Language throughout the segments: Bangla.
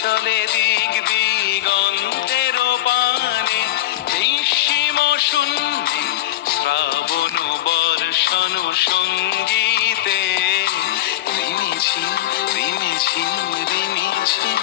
চলে দিক দিগন্তের পানে, নিঃসীম শূন্যে শ্রাবণ বর্ষণ সঙ্গীতে, রিমিঝিম রিমিঝিম রিমিঝিম।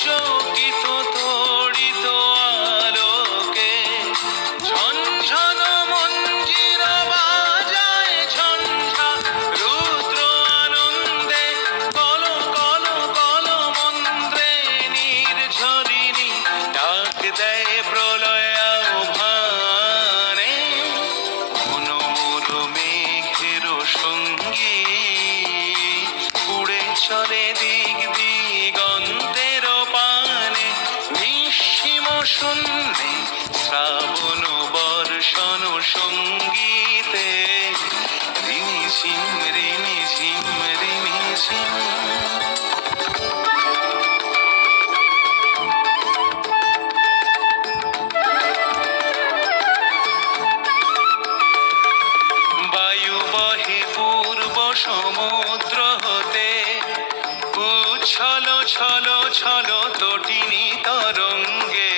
চকিত তড়িত আলোকে ঝনঝন মঞ্জির বাজায় ঝঞ্ঝা, রুদ্র আনন্দে কল কল কল মন্ত্রে নির্ঝরিণী ডাক দেয় প্রলয় আহ্বানে। মনোমর মেঘের সঙ্গী উড়ে চলে দিক দিগন্তের পানে, নিঃসীম শূন্যে শ্রাবণ বর্ষণ সঙ্গীতে, রিমিঝিম রিমিঝিম রিমিঝিম। বায়ু বহে পূর্ব সমুদ্র হতে, উচ্ছল ছল ছল তটিনী তরঙ্গে।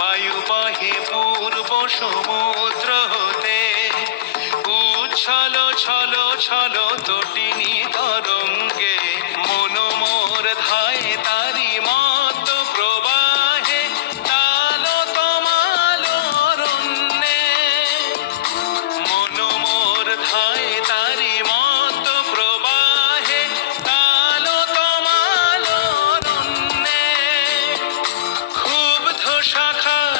বায়ু বহে পূর্ব সমুদ্র হতে, উচ্ছল ছল ছল তটিনী তরঙ্গে। মনোমোর ধায় তারি মত প্রবাহে, তাল তমাল অরণ্যে। মনোমোর ধায় তারি মত প্রবাহে, তাল তমাল অরণ্যে। ক্ষুব্ধ শাখার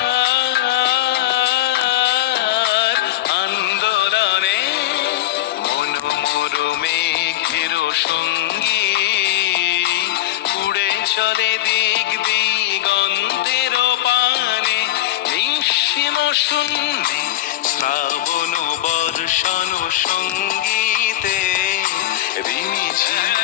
আন্দোলনে, মনোমোর মেঘের সঙ্গী উড়ে চলে দিক দিগন্তের পানে, নিঃসীম শূন্যে শ্রাবণ বর্ষণ সঙ্গীতে, রিমিঝিম